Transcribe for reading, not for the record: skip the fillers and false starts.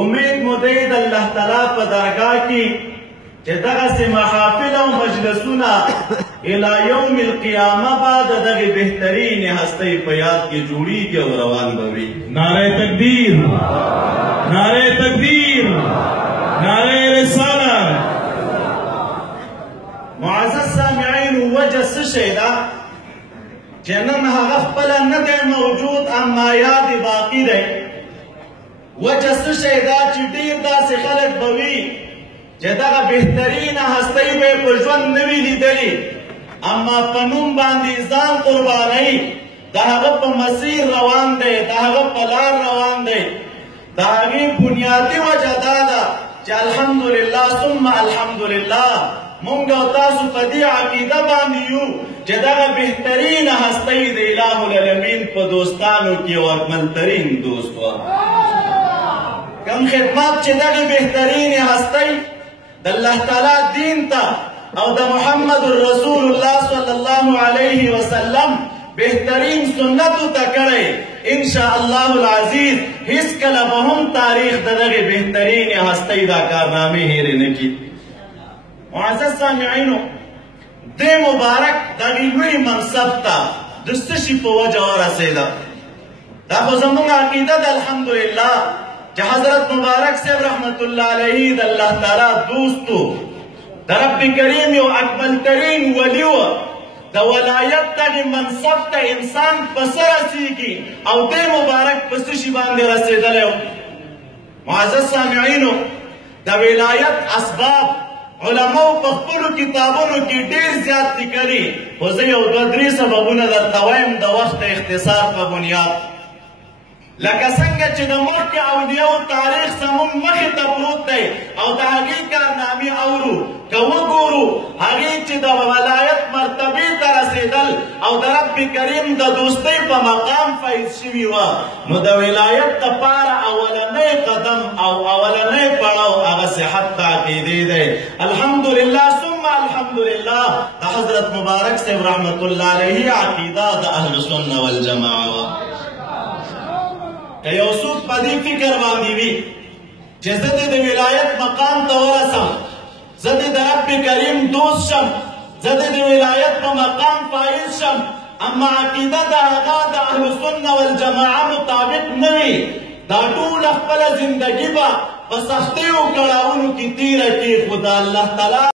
امید مو دی د الله تعالی په درګاه کې چې دغسې محافل او مجلسونه الی یوم القیامه به د دغې بهترینې هستۍ په یاد کې جوړیږي او روان به وي. نعره تکبیر، نعره تکبیر، نعره رسالت. معزز سامعین، وجه څه شی ده چې نن هغه خپله نه دی موجود اما یاد باقي دی؟ وجه څه شی ده چې ډېر داسې خلک به وي چې دغه بهترینه هستۍ به یې په ژوند نه وي لیدلي اما په نوم باندې ځان قربانوي، د هغه په مسیر روان دی، د هغه په لار روان دی. د هغې بنیادي وجه دا ده چې الحمدلله ثم الحمدلله مونږ او تاسو په دې عقیده باندې یو چې دغه بهترینه هستۍ د اله العالمین په دوستانو کې یو اکملترین دوست وه. کم خدمات چې دغه بهترینې هستۍ د الله تعالی دین ته او د محمد رسول الله صلی الله علیه وسلم بهترین سنتو ته کړی، انشاء الله العزیز هیڅکله به هم تاریخ د دغې بهترینې هستۍ دا کارنامې هیرې نه کړي. معزز سامعینو، دې مبارک دغې لوی منصب ته د څه شي په وجه ورسېده؟ دا خو زموږ عقیده ده الحمدلله چې حضرت مبارک صاحب رحمت الله علیه د الله تعالی دوست و، د رب کریم یو اکملترین ولی و. د ولایت دغې منصب ته انسان په څه رسېږي او دې مبارک په څه شي باندې رسېدلی و؟ معزز سامعینو، د ولایت اسباب علماو په خپلو کتابونو کې ډېر زیات لیکلي، خو زه یو دوه درې سببونه درته وایم د وخت د اختصار په بنیاد. لکه څنګه چې د مخکې اولیاو تاریخ زموږ مخې ته پروت دی او د هغې کارنامې اورو، که وګورو هغې چې د ولایت مرتبې ته رسېدل او د رب کریم د دوستۍ په مقام فیض شوي وه، نو د ولایت دپاره اولنی قدم او اولنی پړاو هغه صحت د عقیدې دی. الحمدلله ثم الحمدلله د حضرت مبارک صاحب رحمت الله علیه عقیده د اهل سنه والجماعه وه. که یو څوک په دې فکر باندې وي چې زه د ولایت مقام ته ورسم، زه د رب کریم دوست شم، زه د ولایت په مقام فایز شم، اما عقیده د هغه د اهل سنه والجماعه مطابق نه وي، دا ټوله خپله زندګي به په سختیو کړاوونو کې تېره کړي، خو د الله تعالی